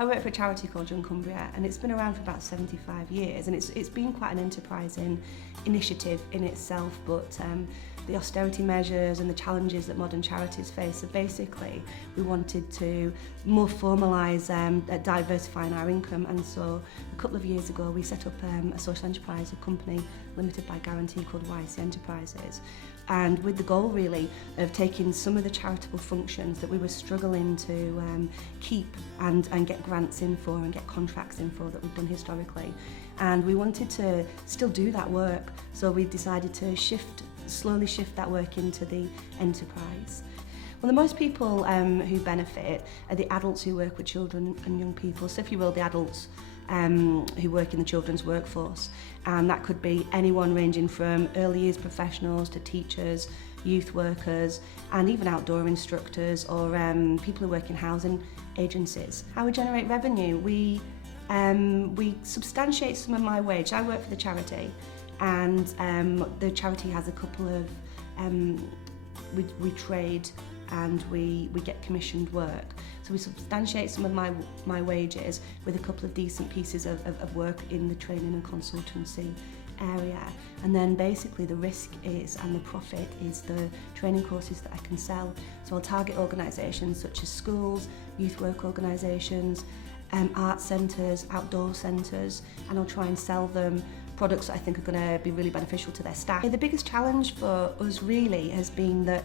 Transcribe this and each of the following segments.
I work for a charity called Young Cumbria, and it's been around for about 75 years, and it's been quite an enterprising initiative in itself, but the austerity measures and the challenges that modern charities face, so basically we wanted to more formalise diversifying our income, and so a couple of years ago we set up a social enterprise, a company limited by guarantee called YC Enterprises, and with the goal really of taking some of the charitable functions that we were struggling to keep and get grants in for and get contracts in for that we've done historically, and we wanted to still do that work, so we decided to slowly shift that work into the enterprise. Well, the most people who benefit are the adults who work with children and young people, so if you will, the adults who work in the children's workforce, and that could be anyone ranging from early years professionals to teachers, youth workers, and even outdoor instructors or people who work in housing agencies. How we generate revenue? We substantiate some of my wage. I work for the charity, and the charity has a couple of we trade and we get commissioned work. So we substantiate some of my wages with a couple of decent pieces of work in the training and consultancy area. And then basically the risk is, and the profit is, the training courses that I can sell. So I'll target organisations such as schools, youth work organisations, art centres, outdoor centres, and I'll try and sell them products that I think are going to be really beneficial to their staff. The biggest challenge for us really has been that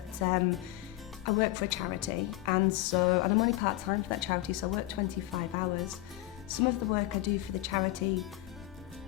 I work for a charity, and I'm only part-time for that charity, so I work 25 hours. Some of the work I do for the charity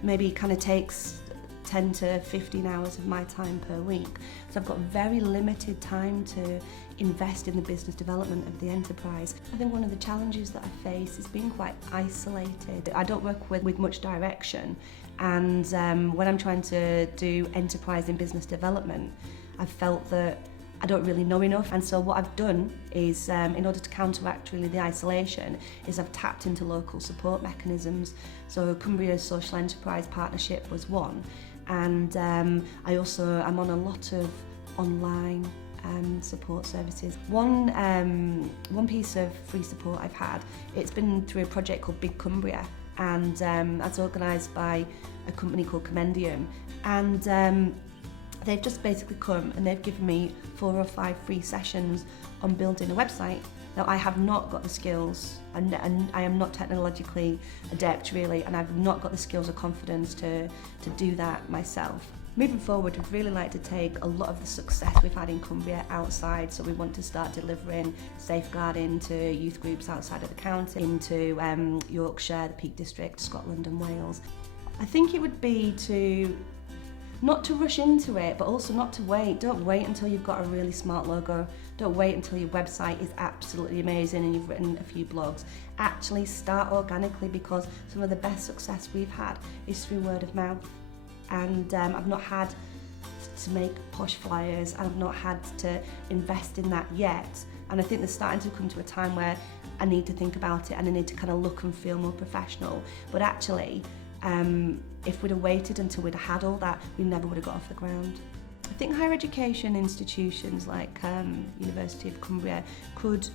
maybe kind of takes 10 to 15 hours of my time per week. So I've got very limited time to invest in the business development of the enterprise. I think one of the challenges that I face is being quite isolated. I don't work with much direction, and when I'm trying to do enterprise and business development, I've felt that I don't really know enough, and so what I've done is, in order to counteract really the isolation, is I've tapped into local support mechanisms. So Cumbria's Social Enterprise Partnership was one, and I'm on a lot of online support services. One piece of free support I've had, it's been through a project called Big Cumbria, and that's organised by a company called Commendium, and they've just basically come and they've given me 4 or 5 free sessions on building a website. Now, I have not got the skills, and I am not technologically adept really, and I've not got the skills or confidence to do that myself. Moving forward, we'd really like to take a lot of the success we've had in Cumbria outside, so we want to start delivering safeguarding to youth groups outside of the county, into Yorkshire, the Peak District, Scotland and Wales. I think it would be not to rush into it, but also not to wait. Don't wait until you've got a really smart logo. Don't wait until your website is absolutely amazing and you've written a few blogs. Actually start organically, because some of the best success we've had is through word of mouth. And I've not had to make posh flyers, and I've not had to invest in that yet. And I think they're starting to come to a time where I need to think about it and I need to kind of look and feel more professional. But actually, if we'd have waited until we'd have had all that, we never would have got off the ground. I think higher education institutions like University of Cumbria could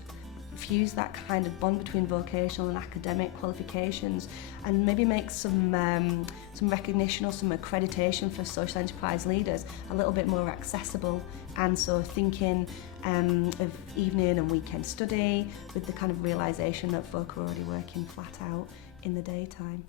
fuse that kind of bond between vocational and academic qualifications, and maybe make some recognition or some accreditation for social enterprise leaders a little bit more accessible. And so thinking of evening and weekend study with the kind of realisation that folk are already working flat out in the daytime.